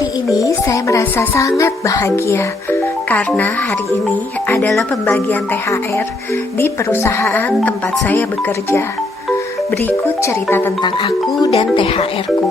Hari ini saya merasa sangat bahagia karena hari ini adalah pembagian THR di perusahaan tempat saya bekerja. Berikut cerita tentang aku dan THR-ku.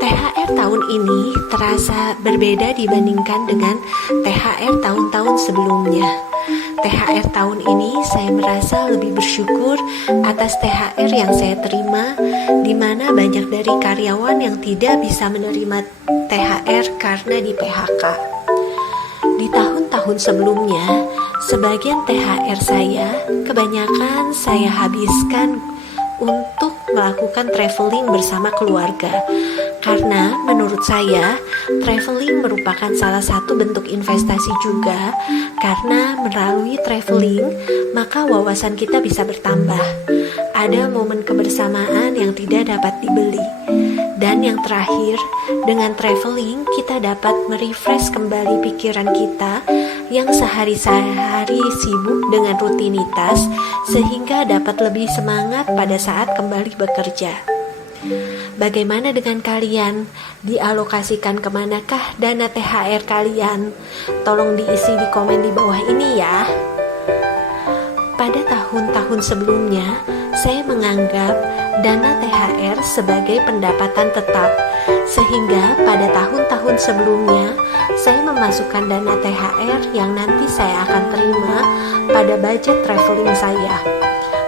THR tahun ini terasa berbeda dibandingkan dengan THR tahun-tahun sebelumnya. THR tahun ini saya merasa lebih bersyukur atas THR yang saya terima, di mana banyak dari karyawan yang tidak bisa menerima THR karena di PHK. Di tahun-tahun sebelumnya, sebagian THR saya kebanyakan saya habiskan untuk melakukan traveling bersama keluarga. Karena menurut saya, traveling merupakan salah satu bentuk investasi juga, karena melalui traveling, maka wawasan kita bisa bertambah. Ada momen kebersamaan yang tidak dapat dibeli. Dan yang terakhir, dengan traveling kita dapat merefresh kembali pikiran kita yang sehari-hari sibuk dengan rutinitas, sehingga dapat lebih semangat pada saat kembali bekerja. Bagaimana dengan kalian? Dialokasikan kemanakah dana THR kalian? Tolong diisi di komen di bawah ini ya. Pada tahun-tahun sebelumnya, saya menganggap dana THR sebagai pendapatan tetap, sehingga pada tahun-tahun sebelumnya, saya memasukkan dana THR yang nanti saya akan terima pada budget traveling saya.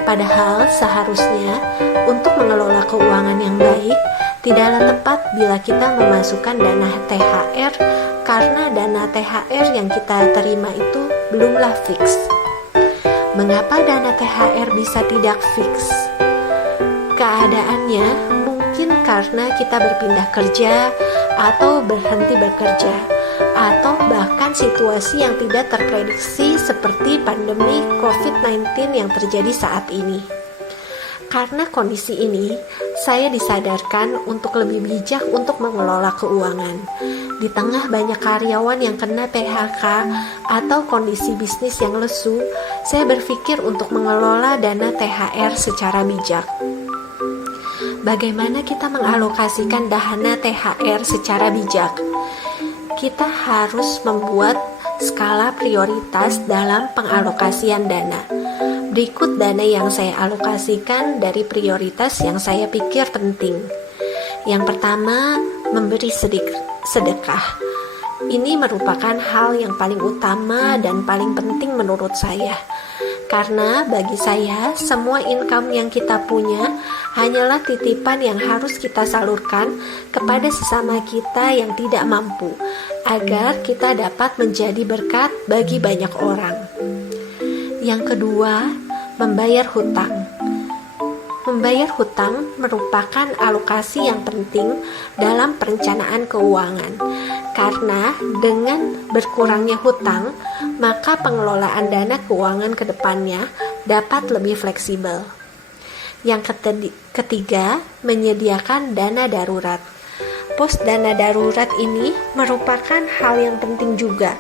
Padahal seharusnya untuk mengelola keuangan yang baik, tidaklah tepat bila kita memasukkan dana THR karena dana THR yang kita terima itu belumlah fix. Mengapa dana THR bisa tidak fix? Keadaannya mungkin karena kita berpindah kerja atau berhenti bekerja, atau bahkan situasi yang tidak terprediksi seperti pandemi COVID-19 yang terjadi saat ini. Karena kondisi ini, saya disadarkan untuk lebih bijak untuk mengelola keuangan. Di tengah banyak karyawan yang kena PHK atau kondisi bisnis yang lesu, saya berpikir untuk mengelola dana THR secara bijak. Bagaimana kita mengalokasikan dana THR secara bijak? Kita harus membuat skala prioritas dalam pengalokasian dana. Berikut dana yang saya alokasikan dari prioritas yang saya pikir penting. Yang pertama, memberi sedekah. Ini merupakan hal yang paling utama dan paling penting menurut saya. Karena bagi saya, semua income yang kita punya hanyalah titipan yang harus kita salurkan kepada sesama kita yang tidak mampu, agar kita dapat menjadi berkat bagi banyak orang. Yang kedua, membayar hutang. Membayar hutang merupakan alokasi yang penting dalam perencanaan keuangan. Karena dengan berkurangnya hutang, maka pengelolaan dana keuangan ke depannya dapat lebih fleksibel. Yang ketiga, menyediakan dana darurat. Pos dana darurat ini merupakan hal yang penting juga,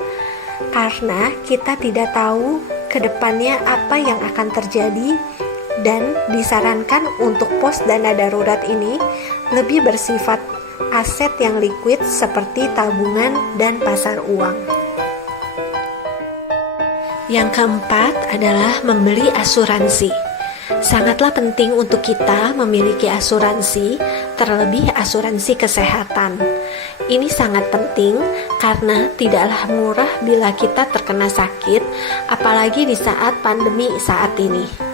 karena kita tidak tahu ke depannya apa yang akan terjadi, dan disarankan untuk pos dana darurat ini lebih bersifat aset yang liquid seperti tabungan dan pasar uang. Yang keempat adalah membeli asuransi. Sangatlah penting untuk kita memiliki asuransi, terlebih asuransi kesehatan. Ini sangat penting karena tidaklah murah bila kita terkena sakit, apalagi di saat pandemi saat ini.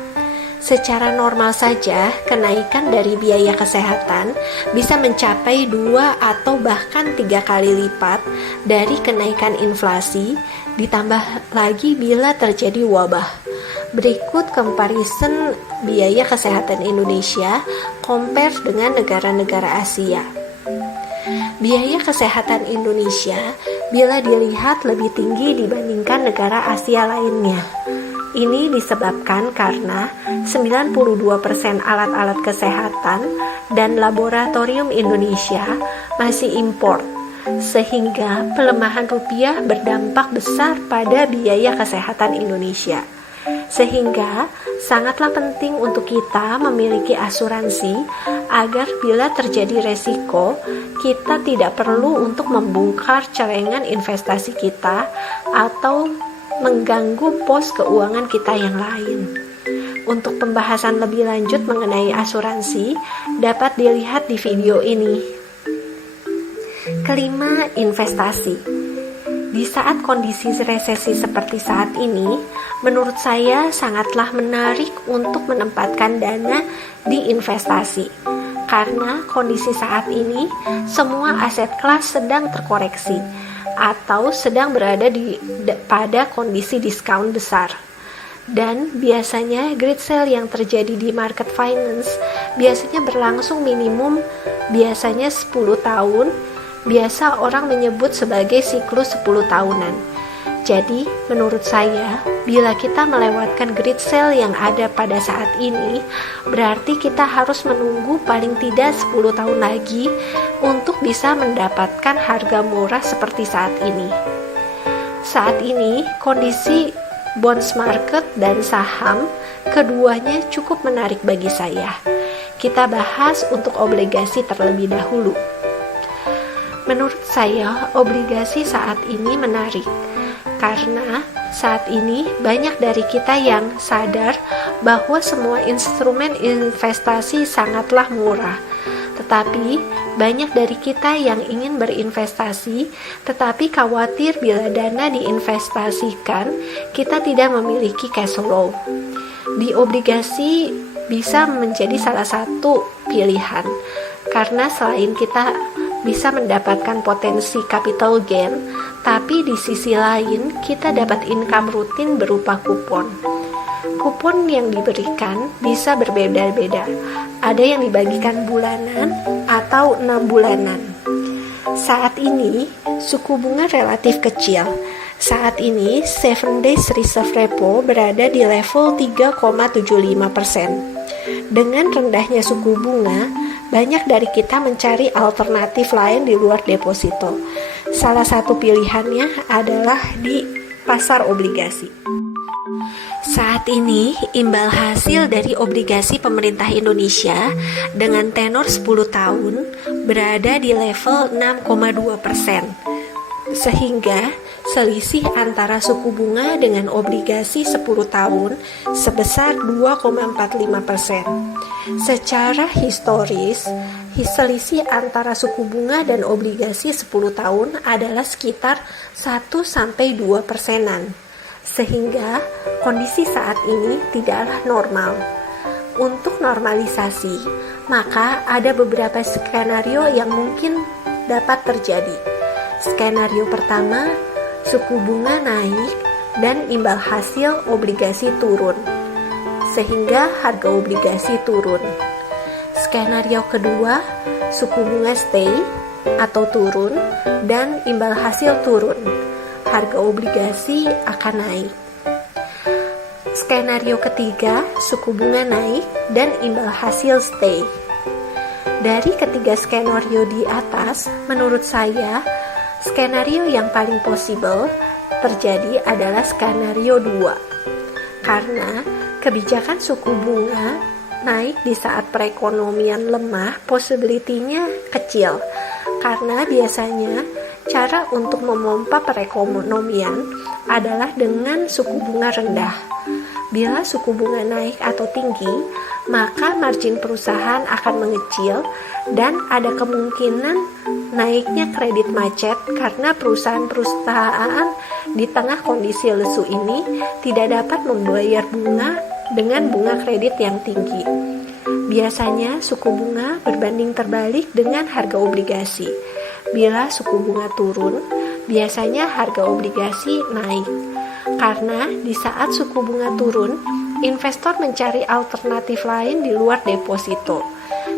Secara normal saja, kenaikan dari biaya kesehatan bisa mencapai 2 atau bahkan 3 kali lipat dari kenaikan inflasi, ditambah lagi bila terjadi wabah. Berikut comparison biaya kesehatan Indonesia compare dengan negara-negara Asia. Biaya kesehatan Indonesia bila dilihat lebih tinggi dibandingkan negara Asia lainnya. Ini disebabkan karena 92% alat-alat kesehatan dan laboratorium Indonesia masih impor, sehingga pelemahan rupiah berdampak besar pada biaya kesehatan Indonesia. Sehingga sangatlah penting untuk kita memiliki asuransi agar bila terjadi resiko, kita tidak perlu untuk membongkar celengan investasi kita atau mengganggu pos keuangan kita yang lain. Untuk pembahasan lebih lanjut mengenai asuransi, dapat dilihat di video ini. Kelima, investasi. Di saat kondisi resesi seperti saat ini, menurut saya sangatlah menarik untuk menempatkan dana di investasi. Karena kondisi saat ini, semua aset kelas sedang terkoreksi atau sedang berada pada kondisi diskon besar. Dan biasanya great sale yang terjadi di market finance biasanya berlangsung minimum biasanya 10 tahun. Biasa orang menyebut sebagai siklus 10 tahunan. Jadi, menurut saya, bila kita melewatkan great sale yang ada pada saat ini, berarti kita harus menunggu paling tidak 10 tahun lagi untuk bisa mendapatkan harga murah seperti saat ini. Saat ini, kondisi bonds market dan saham, keduanya cukup menarik bagi saya. Kita bahas untuk obligasi terlebih dahulu. Menurut saya, obligasi saat ini menarik karena saat ini banyak dari kita yang sadar bahwa semua instrumen investasi sangatlah murah. Tetapi banyak dari kita yang ingin berinvestasi tetapi khawatir bila dana diinvestasikan kita tidak memiliki cash flow. Di obligasi bisa menjadi salah satu pilihan karena selain kita bisa mendapatkan potensi capital gain, tapi di sisi lain kita dapat income rutin berupa kupon. Kupon yang diberikan bisa berbeda-beda. Ada yang dibagikan bulanan atau 6 bulanan. Saat ini suku bunga relatif kecil. Saat ini 7 days reserve repo berada di level 3,75%. Dengan rendahnya suku bunga, banyak dari kita mencari alternatif lain di luar deposito. Salah satu pilihannya adalah di pasar obligasi. Saat ini, imbal hasil dari obligasi pemerintah Indonesia dengan tenor 10 tahun berada di level 6,2%. Sehingga selisih antara suku bunga dengan obligasi 10 tahun sebesar 2,45%. Secara historis, selisih antara suku bunga dan obligasi 10 tahun adalah sekitar 1-2%. Sehingga kondisi saat ini tidaklah normal. Untuk normalisasi, maka ada beberapa skenario yang mungkin dapat terjadi. Skenario pertama, suku bunga naik dan imbal hasil obligasi turun, sehingga harga obligasi turun. Skenario kedua, suku bunga stay atau turun dan imbal hasil turun, harga obligasi akan naik. Skenario ketiga, suku bunga naik dan imbal hasil stay. Dari ketiga skenario di atas, menurut saya, skenario yang paling possible terjadi adalah skenario 2. Karena kebijakan suku bunga naik di saat perekonomian lemah, possibility-nya kecil. Karena biasanya cara untuk memompa perekonomian adalah dengan suku bunga rendah. Bila suku bunga naik atau tinggi, maka margin perusahaan akan mengecil dan ada kemungkinan naiknya kredit macet karena perusahaan-perusahaan di tengah kondisi lesu ini tidak dapat membayar bunga dengan bunga kredit yang tinggi. Biasanya suku bunga berbanding terbalik dengan harga obligasi. Bila suku bunga turun, biasanya harga obligasi naik. Karena di saat suku bunga turun, investor mencari alternatif lain di luar deposito.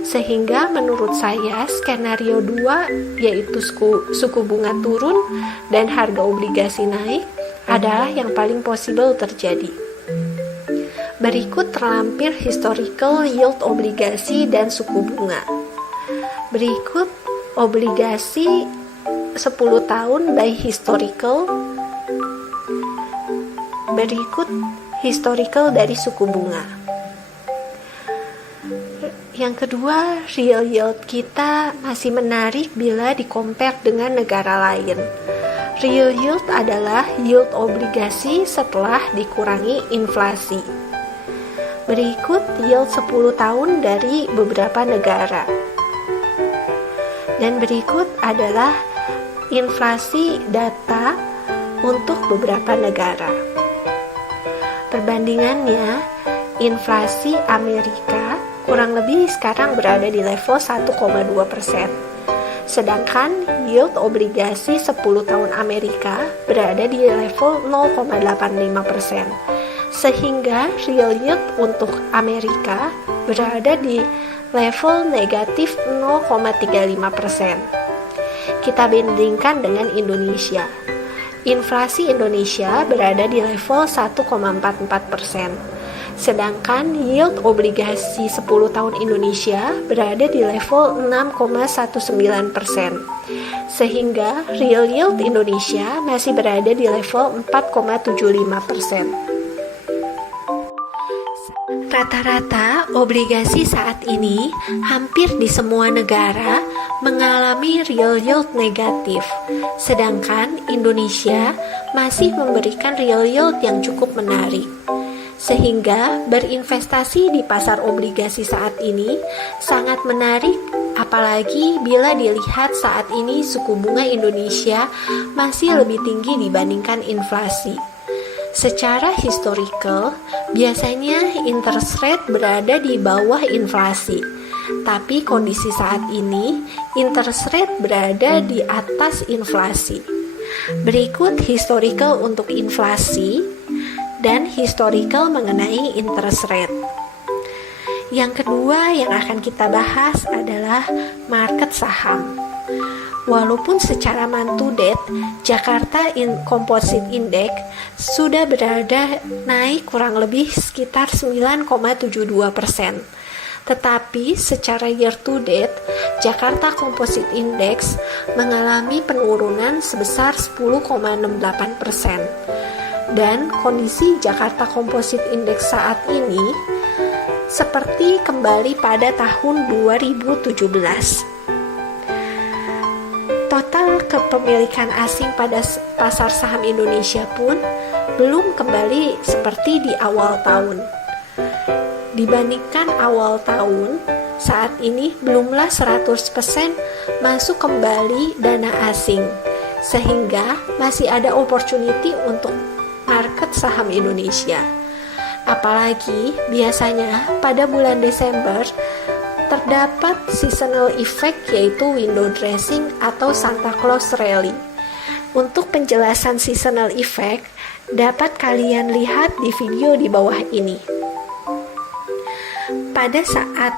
Sehingga menurut saya skenario 2 yaitu suku bunga turun dan harga obligasi naik adalah yang paling possible terjadi. Berikut terlampir historical yield obligasi dan suku bunga. Berikut obligasi 10 tahun by historical. Berikut historical dari suku bunga. Yang kedua, real yield kita masih menarik bila di-compare dengan negara lain. Real yield adalah yield obligasi setelah dikurangi inflasi. Berikut yield 10 tahun dari beberapa negara. Dan berikut adalah inflasi data untuk beberapa negara. Perbandingannya, inflasi Amerika kurang lebih sekarang berada di level 1,2%. Sedangkan yield obligasi 10 tahun Amerika berada di level 0,85%. Sehingga real yield untuk Amerika berada di level negatif 0,35%. Kita bandingkan dengan Indonesia. Inflasi Indonesia berada di level 1,44%. Sedangkan yield obligasi 10 tahun Indonesia berada di level 6,19%. Sehingga real yield Indonesia masih berada di level 4,75%. Rata-rata obligasi saat ini hampir di semua negara mengalami real yield negatif, sedangkan Indonesia masih memberikan real yield yang cukup menarik. Sehingga berinvestasi di pasar obligasi saat ini sangat menarik, apalagi bila dilihat saat ini suku bunga Indonesia masih lebih tinggi dibandingkan inflasi. Secara historical, biasanya interest rate berada di bawah inflasi, tapi kondisi saat ini interest rate berada di atas inflasi. Berikut historical untuk inflasi dan historical mengenai interest rate. Yang kedua yang akan kita bahas adalah market saham. Walaupun secara month to date Jakarta Composite Index sudah berada naik kurang lebih sekitar 9,72%, tetapi secara year to date Jakarta Composite Index mengalami penurunan sebesar 10,68%. Dan kondisi Jakarta Composite Index saat ini seperti kembali pada tahun 2017. Total kepemilikan asing pada pasar saham Indonesia pun belum kembali seperti di awal tahun. Dibandingkan awal tahun, saat ini belumlah 100% masuk kembali dana asing, sehingga masih ada opportunity untuk market saham Indonesia. Apalagi biasanya pada bulan Desember terdapat seasonal effect, yaitu window dressing atau Santa Claus rally. Untuk penjelasan seasonal effect dapat kalian lihat di video di bawah ini. Pada saat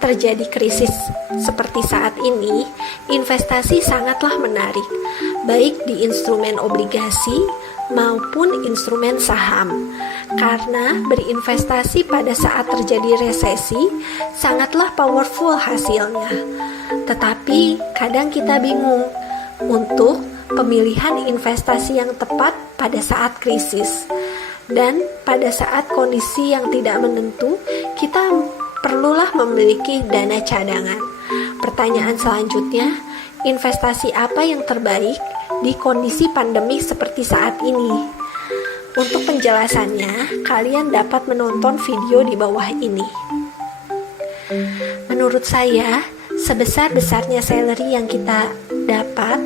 terjadi krisis seperti saat ini, investasi sangatlah menarik, baik di instrumen obligasi maupun instrumen saham, karena berinvestasi pada saat terjadi resesi sangatlah powerful hasilnya. Tetapi kadang kita bingung untuk pemilihan investasi yang tepat pada saat krisis, dan pada saat kondisi yang tidak menentu kita perlulah memiliki dana cadangan. Pertanyaan selanjutnya, investasi apa yang terbaik di kondisi pandemi seperti saat ini? Untuk penjelasannya, kalian dapat menonton video di bawah ini. Menurut saya, sebesar-besarnya salary yang kita dapat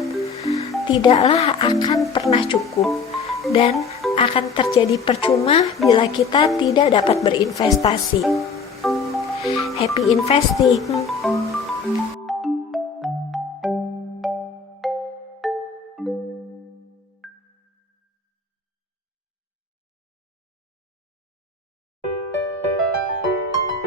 tidaklah akan pernah cukup, dan akan terjadi percuma bila kita tidak dapat berinvestasi. Happy investing!